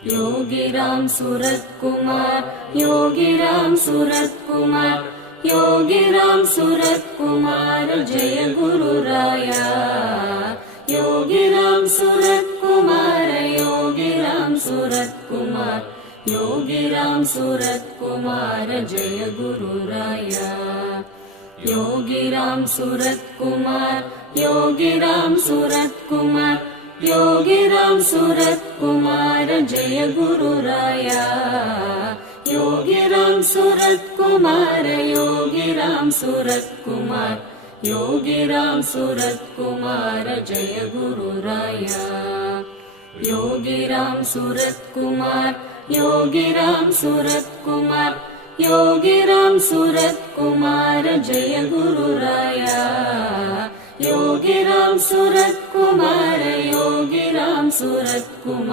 Yogiram Surat Kumar, Yogiram Surat Kumar, Yogiram Surat Kumar Jai Guru Raya. Yogiram Surat Kumar, Yogiram Surat Kumar, Yogiram Surat Kumar Jai Guru Raya. Yogiram Surat Kumar, Yogiram Surat Kumar, Yogiram Surat Kumar Jai Guru Raya. Yogiram Surat Kumar, Yogiram Surat Kumar, Yogiram Surat Kumar Jai Guru Raya. Yogiram Surat Kumar, Yogiram Surat Kumar, Yogiram Surat Kumar Jai Guru Raya. Yogiram Surat Kumar, Yogiram Surat Kumar.